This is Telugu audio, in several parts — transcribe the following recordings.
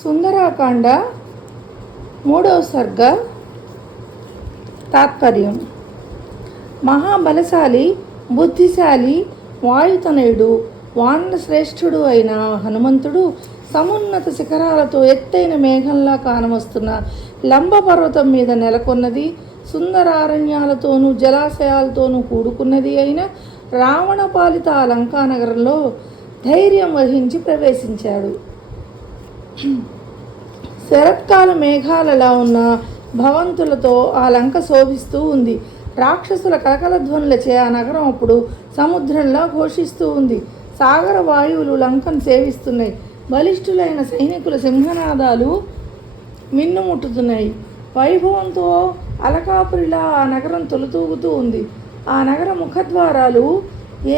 సుందరాకాండ 3వ సర్గ. తాత్పర్యం. మహాబలశాలి, బుద్ధిశాలి, వాయుతనయుడు, వానర శ్రేష్ఠుడు అయిన హనుమంతుడు సమున్నత శిఖరాలతో ఎత్తైన మేఘంలా కానవస్తున్న లంబ పర్వతం మీద నెలకొన్నది, సుందరారణ్యాలతోనూ జలాశయాలతోనూ కూడుకున్నది అయిన రావణపాలిత ఆ లంకానగరంలో ధైర్యం వహించి ప్రవేశించాడు. శరత్కాల మేఘాలలా ఉన్న భవంతులతో ఆ లంక శోభిస్తూ ఉంది. రాక్షసుల కలకలధ్వనులచే ఆ నగరం అప్పుడు సముద్రంలా ఘోషిస్తూ ఉంది. సాగర వాయువులు లంకను సేవిస్తున్నాయి. బలిష్ఠులైన సైనికుల సింహనాదాలు మిన్నుముట్టుతున్నాయి. వైభవంతో అలకాపురిలా ఆ నగరం తొలుతూగుతూ ఉంది. ఆ నగర ముఖద్వారాలు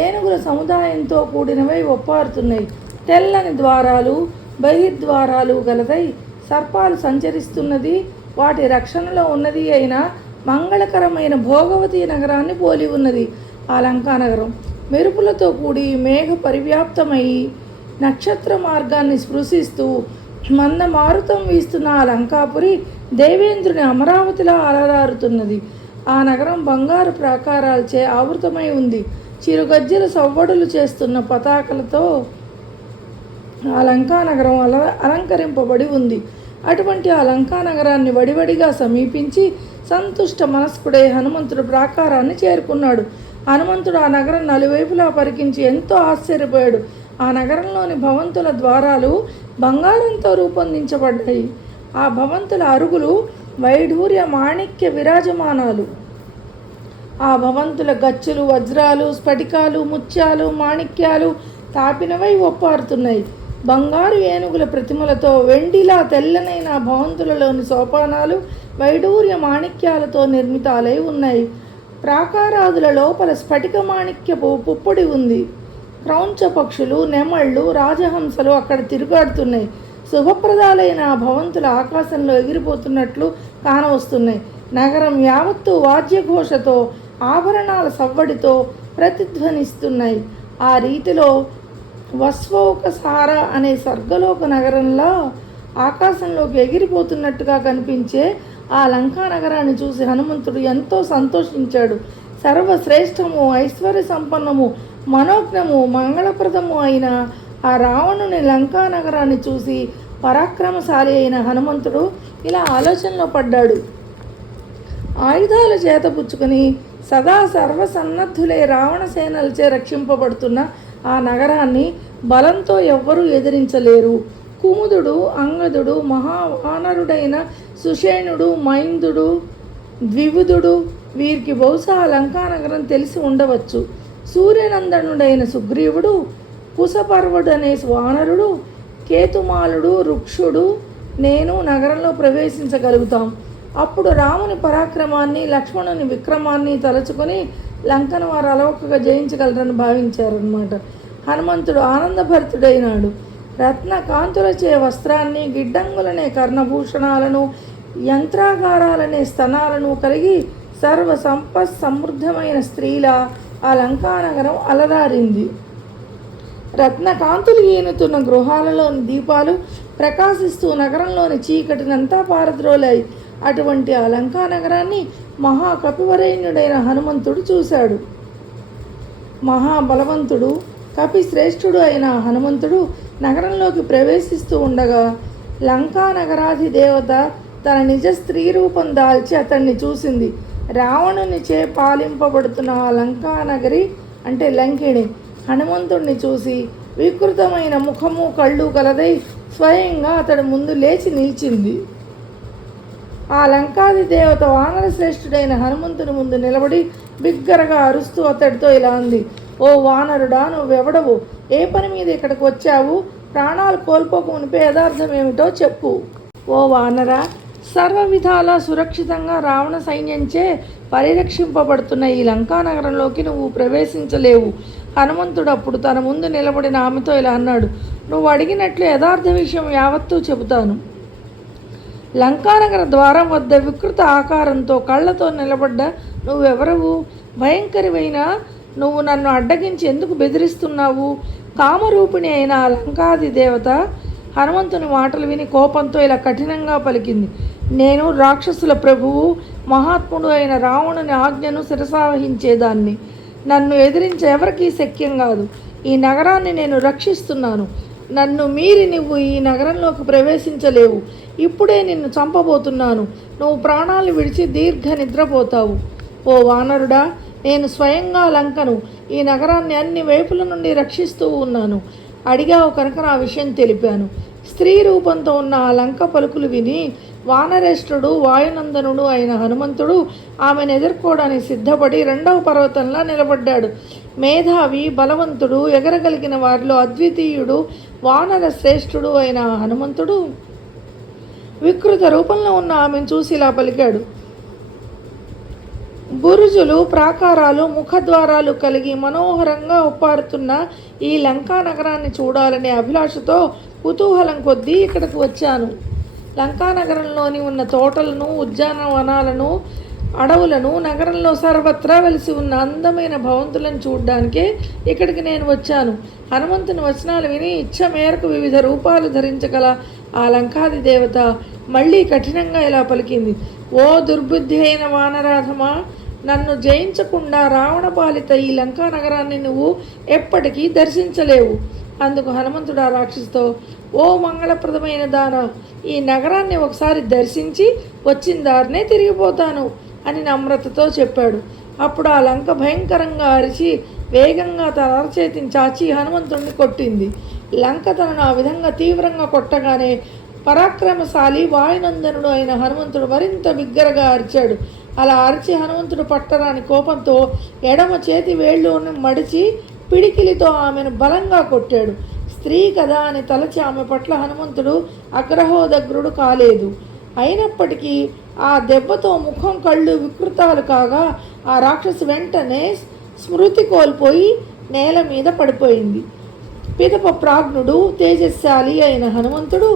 ఏనుగుల సముదాయంతో కూడినవై ఒప్పారుతున్నాయి. తెల్లని ద్వారాలు, బహిర్ద్వారాలు గలదై సర్పాలు సంచరిస్తున్నది, వాటి రక్షణలో ఉన్నది అయిన మంగళకరమైన భోగవతి నగరాన్ని పోలి ఉన్నది ఆ లంకానగరం. మెరుపులతో కూడి మేఘ పరివ్యాప్తమై నక్షత్ర మార్గాన్ని స్పృశిస్తూ మంద మారుతం వీస్తున్న ఆ లంకాపురి దేవేంద్రుని అమరావతిలా అలరారుతున్నది. ఆ నగరం బంగారు ప్రాకారాలచే ఆవృతమై ఉంది. చిరుగజ్జల సవ్వడులు చేస్తున్న పతాకలతో ఆ లంకానగరం అలంకరింపబడి ఉంది. అటువంటి ఆ లంకానగరాన్ని వడివడిగా సమీపించి సంతుష్ట మనస్కుడై హనుమంతుడు ప్రాకారాన్ని చేరుకున్నాడు. హనుమంతుడు ఆ నగరం నలువైపులా పరికించి ఎంతో ఆశ్చర్యపోయాడు. ఆ నగరంలోని భవంతుల ద్వారాలు బంగారంతో రూపొందించబడ్డాయి. ఆ భవంతుల అరుగులు వైఢూర్య మాణిక్య విరాజమానాలు. ఆ భవంతుల గచ్చులు వజ్రాలు, స్ఫటికాలు, ముత్యాలు, మాణిక్యాలు తాపినవై ఒప్పారుతున్నాయి. బంగారు ఏనుగుల ప్రతిమలతో వెండిలా తెల్లనైన భవంతులలోని సోపానాలు వైడూర్య మాణిక్యాలతో నిర్మితాలై ఉన్నాయి. ప్రాకారాదుల లోపల స్ఫటిక మాణిక్యపు పుప్పొడి ఉంది. క్రౌంచ పక్షులు, నెమళ్ళు, రాజహంసలు అక్కడ తిరుగాడుతున్నాయి. శుభప్రదాలైన ఆ భవంతుల ఆకాశంలో ఎగిరిపోతున్నట్లు కానవస్తున్నాయి. నగరం యావత్తు వాద్యఘోషతో, ఆభరణాల సవ్వడితో ప్రతిధ్వనిస్తున్నాయి. ఆ రీతిలో వస్వౌకసార అనే స్వర్గలోక నగరంలో ఆకాశంలోకి ఎగిరిపోతున్నట్టుగా కనిపించే ఆ లంకా నగరాన్ని చూసి హనుమంతుడు ఎంతో సంతోషించాడు. సర్వశ్రేష్టము, ఐశ్వర్య సంపన్నము, మనోజ్ఞము, మంగళప్రదము అయిన ఆ రావణుని లంకా నగరాన్ని చూసి పరాక్రమశాలి అయిన హనుమంతుడు ఇలా ఆలోచనలో పడ్డాడు. ఆయుధాల చేత పుచ్చుకొని సదా సర్వసన్నద్ధులే రావణ సేనలచే రక్షింపబడుతున్న ఆ నగరాన్ని బలంతో ఎవ్వరూ ఎదిరించలేరు. కుముదుడు, అంగదుడు, మహావానరుడైన సుషేణుడు, మైందుడు, ద్వివిధుడు వీరికి బహుశా లంకానగరం తెలిసి ఉండవచ్చు. సూర్యనందనుడైన సుగ్రీవుడు, కుశపర్వుడనే వానరుడు, కేతుమాలుడు, రుక్షుడు, నేను నగరంలో ప్రవేశించగలుగుతాం. అప్పుడు రాముని పరాక్రమాన్ని, లక్ష్మణుని విక్రమాన్ని తలుచుకొని లంకను వారు అలవకగా జయించగలరని భావించారన్నమాట. హనుమంతుడు ఆనందభరితుడైనాడు. రత్న కాంతులచే వస్త్రాన్ని, గిడ్డంగులనే కర్ణభూషణాలను, యంత్రాగారాలనే స్తనాలను కలిగి సర్వ సమృద్ధమైన స్త్రీలా ఆ లంకానగరం అలరారింది. రత్నకాంతులు ఈనుతున్న గృహాలలోని దీపాలు ప్రకాశిస్తూ నగరంలోని చీకటినంతా పారద్రోలాయి. అటువంటి ఆ లంకా నగరాన్ని మహాకపివరేణ్యుడైన హనుమంతుడు చూశాడు. మహాబలవంతుడు, కపి శ్రేష్ఠుడు అయిన హనుమంతుడు నగరంలోకి ప్రవేశిస్తూ ఉండగా లంకా నగరాధి దేవత తన నిజ స్త్రీ రూపం దాల్చి అతన్ని చూసింది. రావణుని చే పాలింపబడుతున్న ఆ లంకానగరి అంటే లంకిణి హనుమంతుడిని చూసి వికృతమైన ముఖము, కళ్ళు కలదై స్వయంగా అతడి ముందు లేచి నిలిచింది. ఆ లంకాది దేవత వానర శ్రేష్ఠుడైన హనుమంతుని ముందు నిలబడి బిగ్గరగా అరుస్తూ అతడితో ఇలా అంది: ఓ వానరుడా, నువ్వెవడవు? ఏ పని మీద ఇక్కడికి వచ్చావు? ప్రాణాలు కోల్పోకమునిపే యథార్థం ఏమిటో చెప్పు. ఓ వానరా, సర్వ విధాలా సురక్షితంగా రావణ సైన్యంచే పరిరక్షింపబడుతున్న ఈ లంకానగరంలోకి నువ్వు ప్రవేశించలేవు. హనుమంతుడు అప్పుడు తన ముందు నిలబడిన ఆమెతో ఇలా అన్నాడు: నువ్వు అడిగినట్లు యథార్థ విషయం యావత్తూ చెబుతాను. లంకానగర ద్వారం వద్ద వికృత ఆకారంతో కళ్ళతో నిలబడ్డ నువ్వెవరవు? భయంకరమైన నువ్వు నన్ను అడ్డగించి ఎందుకు బెదిరిస్తున్నావు? కామరూపిణి అయిన లంకాది దేవత హనుమంతుని మాటలు విని కోపంతో ఇలా కఠినంగా పలికింది. నేను రాక్షసుల ప్రభువు మహాత్ముడు అయిన రావణుని ఆజ్ఞను శిరసావహించేదాన్ని. నన్ను ఎదిరించే ఎవరికీ శక్యం కాదు. ఈ నగరాన్ని నేను రక్షిస్తున్నాను. నన్ను మీరి నువ్వు ఈ నగరంలోకి ప్రవేశించలేవు. ఇప్పుడే నిన్ను చంపబోతున్నాను. నువ్వు ప్రాణాలు విడిచి దీర్ఘ నిద్రపోతావు. ఓ వానరుడా, నేను స్వయంగా లంకను, ఈ నగరాన్ని అన్ని వైపుల నుండి రక్షిస్తూ ఉన్నాను. అడిగావు కనుక నా విషయం తెలిపాను. స్త్రీ రూపంతో ఉన్న ఆ లంక పలుకులు విని వానరేష్ఠుడు వాయునందనుడు అయిన హనుమంతుడు ఆమెను ఎదుర్కోవడానికి సిద్ధపడి రెండవ పర్వతంలా నిలబడ్డాడు. మేధావి, బలవంతుడు, ఎగరగలిగిన వారిలో అద్వితీయుడు, వానర శ్రేష్ఠుడు అయిన హనుమంతుడు వికృత రూపంలో ఉన్న ఆమెను చూసి ఇలా పలికాడు. బురుజులు, ప్రాకారాలు, ముఖద్వారాలు కలిగి మనోహరంగా ఉప్పారుతున్న ఈ లంకా నగరాన్ని చూడాలనే అభిలాషతో కుతూహలం కొద్దీ ఇక్కడికి వచ్చాను. లంకానగరంలోని ఉన్న తోటలను, ఉద్యానవనాలను, అడవులను, నగరంలో సర్వత్రా వెలిసి ఉన్న అందమైన భవంతులను చూడడానికే ఇక్కడికి నేను వచ్చాను. హనుమంతుని వచనాలు విని ఇచ్చ మేరకు వివిధ రూపాలు ధరించగల ఆ లంకాది దేవత మళ్ళీ కఠినంగా ఇలా పలికింది. ఓ దుర్బుద్ధి అయిన వానరాధమా, నన్ను జయించకుండా రావణపాలిత ఈ లంకా నగరాన్ని నువ్వు ఎప్పటికీ దర్శించలేవు. అందుకు హనుమంతుడు ఆ రాక్షసుతో, ఓ మంగళప్రదమైన దాన, ఈ నగరాన్ని ఒకసారి దర్శించి వచ్చిన దారినే తిరిగిపోతాను అని నమ్రతతో చెప్పాడు. అప్పుడు ఆ లంక భయంకరంగా అరిచి వేగంగా తన అరచేతిని చాచి హనుమంతుడిని కొట్టింది. లంక తనను ఆ విధంగా తీవ్రంగా కొట్టగానే పరాక్రమశాలి వాయునందనుడు అయిన హనుమంతుడు మరింత బిగ్గరగా అరిచాడు. అలా అరిచి హనుమంతుడు పట్టరాని కోపంతో ఎడమ చేతి వేళ్ళను మడిచి పిడికిలితో ఆమెను బలంగా కొట్టాడు. స్త్రీ కదా అని తలచి ఆమె పట్ల హనుమంతుడు అగ్రహోదగ్రుడు కాలేదు. అయినప్పటికీ ఆ దెబ్బతో ముఖం, కళ్ళు వికృతాలు కాగా ఆ రాక్షసు వెంటనే స్మృతి కోల్పోయి నేల మీద పడిపోయింది. పిదప ప్రాజ్ఞుడు, తేజస్శాలి అయిన హనుమంతుడు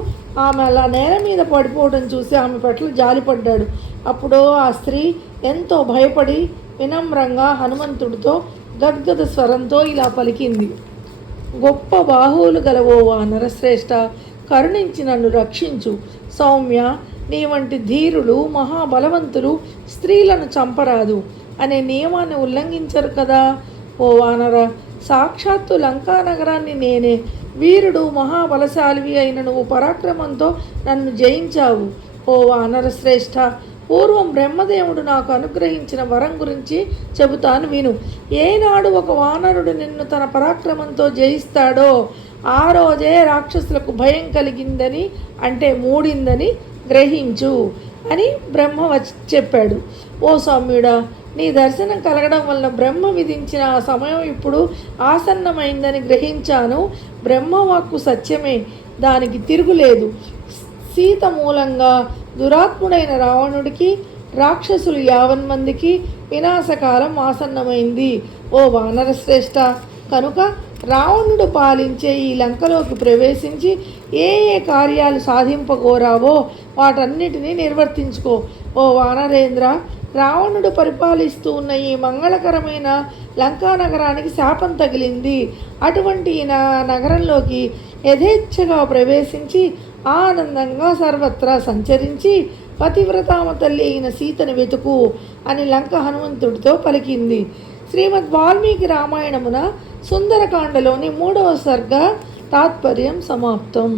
ఆమె అలా నేల మీద పడిపోవడం చూసి ఆమె పట్ల జాలిపడ్డాడు. అప్పుడు ఆ స్త్రీ ఎంతో భయపడి వినమ్రంగా హనుమంతుడితో గద్గద స్వరంతో ఇలా పలికింది. గొప్ప బాహువులు గలవో వానరశ్రేష్ఠ, కరుణించి నన్ను రక్షించు. సౌమ్య, నీ వంటి ధీరులు, మహాబలవంతులు స్త్రీలను చంపరాదు అనే నియమాన్ని ఉల్లంఘించరు కదా. ఓ వానర, సాక్షాత్తు లంకా నగరాన్ని నేనే, వీరుడు మహాబలశాలివి అయిన నువ్వు పరాక్రమంతో నన్ను జయించావు. ఓ వానర శ్రేష్ఠ, పూర్వం బ్రహ్మదేవుడు నాకు అనుగ్రహించిన వరం గురించి చెబుతాను విను. ఏనాడు ఒక వానరుడు నిన్ను తన పరాక్రమంతో జయిస్తాడో ఆ రోజే రాక్షసులకు భయం కలిగిందని, అంటే మూడిందని గ్రహించు అని బ్రహ్మ చెప్పాడు. ఓ సౌమ్యుడా, నీ దర్శనం కలగడం వలన బ్రహ్మ విధించిన ఆ సమయం ఇప్పుడు ఆసన్నమైందని గ్రహించాను. బ్రహ్మవాక్కు సత్యమే, దానికి తిరుగులేదు. సీత మూలంగా దురాత్ముడైన రావణుడికి, రాక్షసులు 50 మందికి వినాశకాలం ఆసన్నమైంది. ఓ వానరశ్రేష్ఠ, కనుక రావణుడు పాలించే ఈ లంకలోకి ప్రవేశించి ఏ ఏ కార్యాలు సాధింపగోరావో వాటన్నిటినీ నిర్వర్తించుకో. ఓ వానరేంద్ర, రావణుడు పరిపాలిస్తూ ఉన్న ఈ మంగళకరమైన లంకా నగరానికి శాపం తగిలింది. అటువంటి ఈ నగరంలోకి యథేచ్ఛగా ప్రవేశించి ఆనందంగా సర్వత్రా సంచరించి పతివ్రతామ తల్లి అయిన సీతను వెతుకు అని లంక హనుమంతుడితో పలికింది. శ్రీమద్ వాల్మీకి రామాయణమున సుందరకాండలోని 3వ సర్గ తాత్పర్యం సమాప్తం.